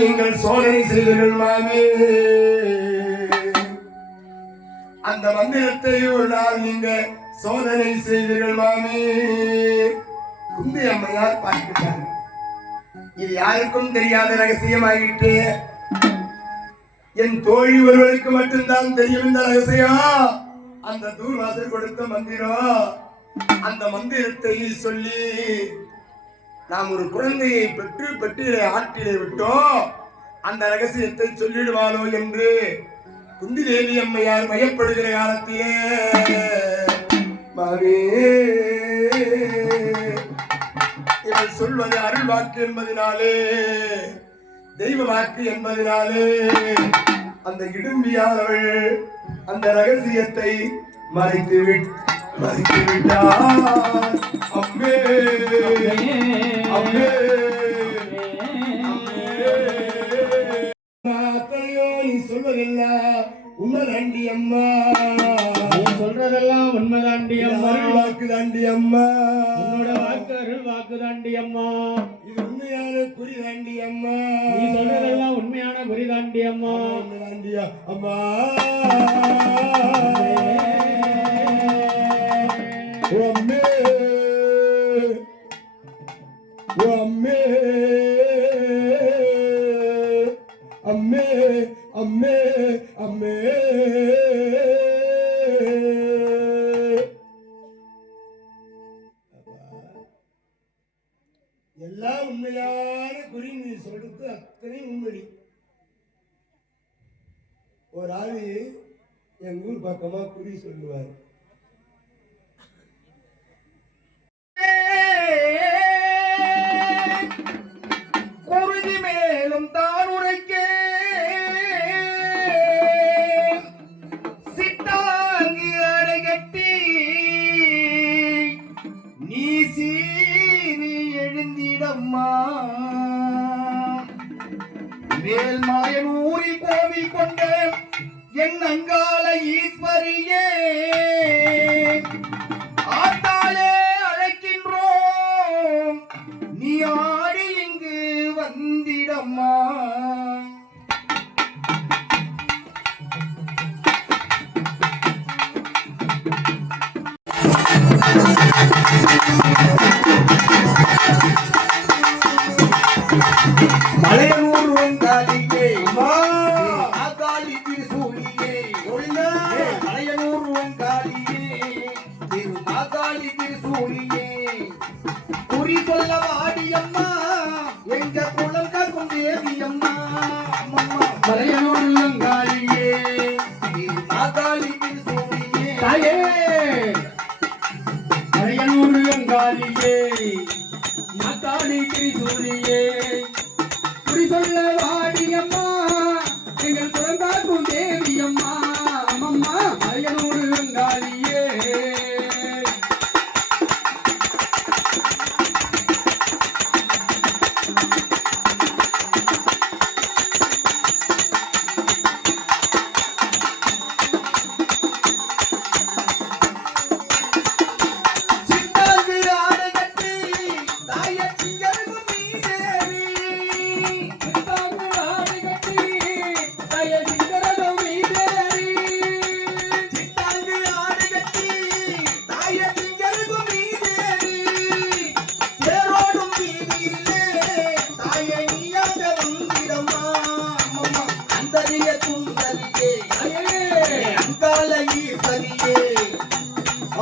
நீங்கள் சோதனை செய்தீர்கள் மாமே. அந்த மந்திரத்தை ஒரு நாள் நீங்க சோதனை செய்தீர்கள் மாமே. குந்தி அம்மையார் பார்க்கிறார். இது யாருக்கும் தெரியாத ரகசியமாயிட்டு என் தோழி ஒருவருக்கு மட்டும்தான் தெரியும் இந்த ரகசியம். அந்த தூர்வாசல் கொடுத்த மந்திரம், அந்த மந்திரத்தை சொல்லி நாம் ஒரு குழந்தையை பெற்று ஆற்றிலே விட்டோம், அந்த ரகசியத்தை சொல்லிடுவானோ என்று குந்தி தேவி அம்மையார் பயப்படுகிற காலத்திலே மாவே இவள் சொல்வது அருள் வாக்கு என்பதனாலே, தெய்வ வாக்கு என்பதனாலே அந்த இடும்பியானவள் அந்த ரகசியத்தை மறைத்து விட்டார். அம்மே அம்மே நீ சொல்வதெல்லாம் உண்மைதாண்டி அம்மா, நீ சொல்றதெல்லாம் உண்மைதாண்டி அம்மா, வாக்கு தாண்டி அம்மா, உன்னோட வாக்கு அருள் வாக்கு தாண்டி அம்மா, இது உண்மையான குறி தாண்டி அம்மா, நீ சொல்றதெல்லாம் உண்மையான குறி தாண்டி அம்மா, தாண்டி அம்மா. அம்மே அம்மே அம்மே அம்மே அம்மே எல்லாம் உண்மையான குறி நீ சொல்றது அத்தனை உண்மை. ஒரு ஆளு எங்க ஊர் பக்கமா குறி சொல்லுவார். குருதி மேலும் தான் உரைக்க சித்தாங்கி அடைகட்டி நீ சீனி எழுந்திடம்மா மேல் மாயன் ஊறி கோவி கொண்ட என் அங்கால ஈஸ்வரியே ஆத்தாலே அழைக்கின்றோம், நீ ஆடி இங்கு வந்திடம்மா. மலையனூர் வெங்காலியே ஆகாலி திருசூலியே, மலையனூர் வெங்காலியே திரு ஆகாலி திருசூலியே, குறி சொல்ல வாடியம்மா எங்க குளம் காக்கும் தேவியம்மா. மலையனூர் வெங்காலியே திரு ஆகாலி திருசூலியே, தாயே மலையனூர் வெங்காலியே மாதாளி திரிசூலியே, குறி சொல்ல வாடியம்மா எங்கள் குழந்தாக்கும் தேவியம்மா. அம்மம்மா மலையனூர் வெங்காலியே.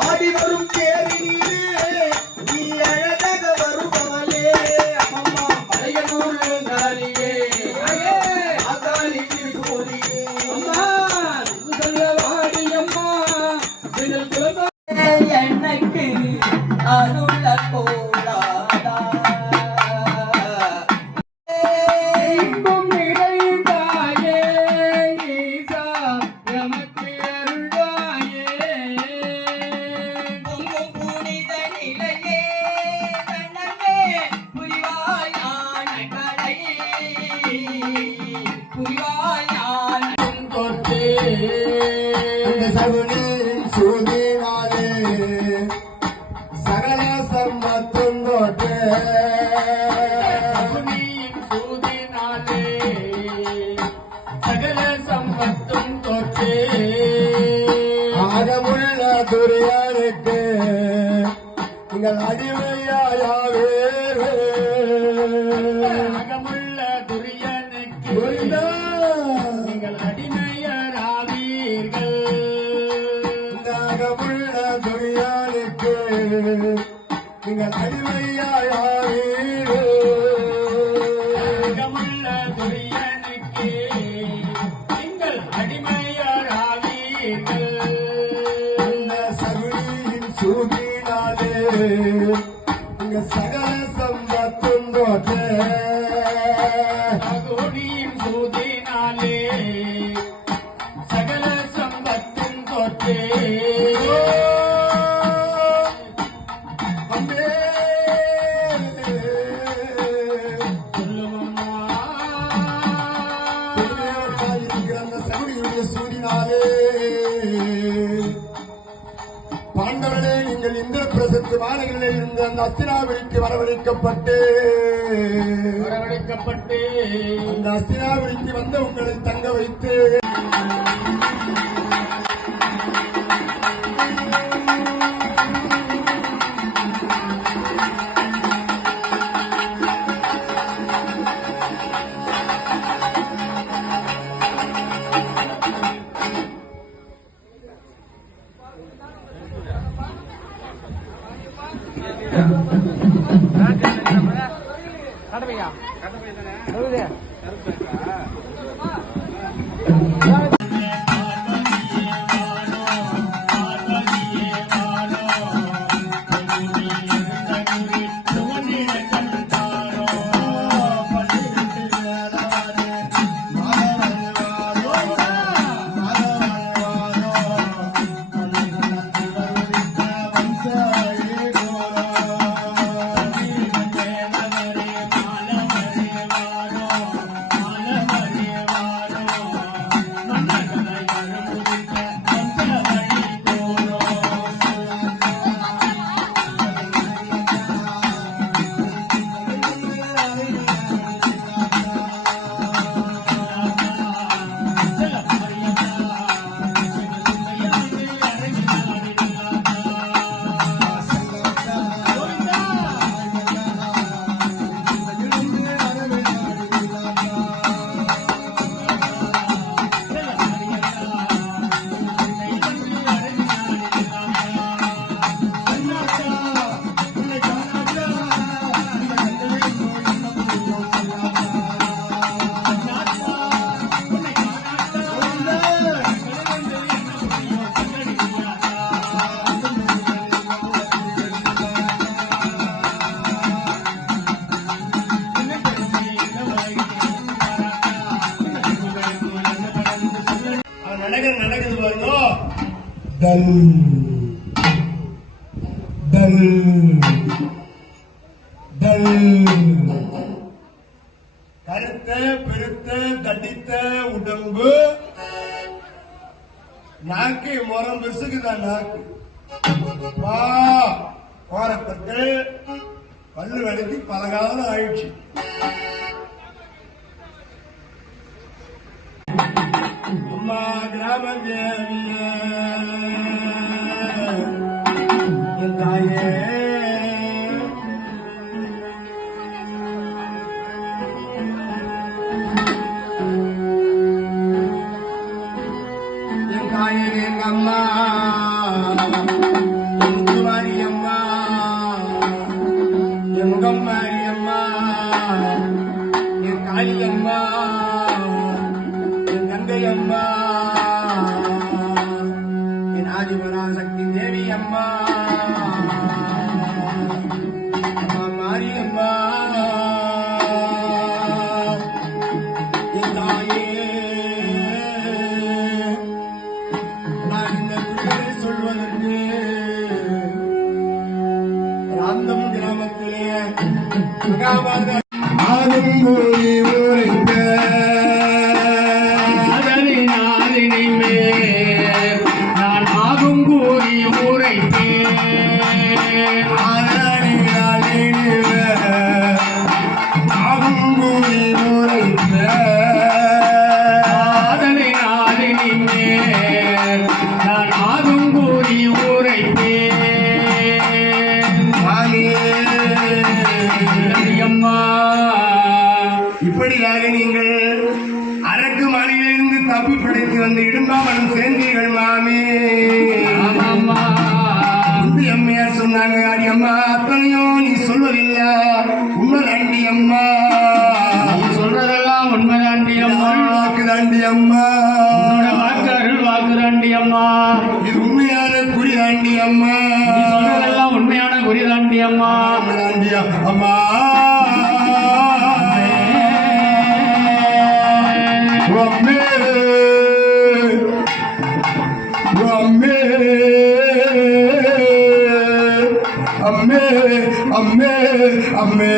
ஆடி வரும் தேரினிலே நீ அழகாக வருபவளே அம்மா. மலையனூர் வெங்காலியே ஆகாலி திருசூலியே, அம்மா சொல்ல வாடியம்மா எனக்கு அருள கோடாடா இங்கும் நிறைந்தாயே ஈசா நமக்கு அருள்வாயே. சகுனியின் சூதினாலே சகல சம்பத்தும் தோற்று சகுனியின் சூதினாலே சகல சம்பத்தும் தோற்று ஆகமுள்ள துரியனுக்கு நீங்கள் அடிமையாயாவீர்கள் அகமுள்ள துரியனுக்கு புரிந்தா? நீங்கள் அடிமையராவீர்கள் இந்த அகமுள்ள துரியனுக்கு நீங்கள் அடிமையாயாவீர்கள் அகமுள்ள துரியனுக்கு நீங்கள் அடிமையராவீர்கள் இந்த சகுனியின் சூதினாலே இங்க சகல சம்பத்தும் தோற்று சகுனியின் சூதினாலே சகல சம்பத்தும் தோற்றே அம்பே சொல்லுமம்மா இருக்கிற அந்த சகுனியுடைய சூதினாலே பாண்டவர்களே நீங்கள் இந்திர பிரசத்து மாநகரிலே இருந்த அந்த அஸ்தினாபுரிக்கு வரவழைக்கப்பட்டு வரவழைக்கப்பட்டு அந்த அஸ்தினாபுரிக்கு வந்த உங்களை தங்க வைத்து நடக்குது பாருங்க தல் தல் தல் கருத்த பெருத்த தடித்த உடம்பு நாக்கு முறம் பிசுக்குதான் நாக்கு போறப்பட்டு பல்லு வலிக்கு பல காலம் ஆயிடுச்சு. அம்மா கிராம தேவிய தாயே என் தாயே எங்க அம்மா மாரியம்மா என் முகம்மாரியம்மா என் காளியம்மா என் கங்கையம்மா என் ஆதிபராசக்தி தேவி அம்மா அம்மா மாரியம்மா என் தாயே நான் இந்த குடிகளை சொல்வதற்கு ராந்தம் கிராமத்திலே மகாபாரத ஆதங்கோரி ஊரைக்க நாதும் கூறி ஊரைத்தேன் மாமியே அம்மா. இப்படியாக நீங்கள் அரக்கு மலையிலிருந்து தப்பி பிடித்து வந்து இடும்பாவனம் சேர்ந்தீர்கள் மாமி. ஆமாம்மா. குந்தி அம்மையார் சொன்னாங்க, அடி அம்மா அத்தனையும் நீ சொல்வதில்லை, உண்மை தாண்டி அம்மா, நீ சொல்றதெல்லாம் உண்மைதாண்டி அம்மா. வாக்கு தாண்டி அம்மா, உன்னோட வாக்கு அருள் வாக்கு தாண்டி அம்மா. இது உண்மையான குறி தாண்டி அம்மா, நீ சொல்றதெல்லாம் உண்மையான குறி தாண்டி அம்மா. தாண்டி அம்மா. அம்மே அம்மே அம்மே அம்மே அம்மே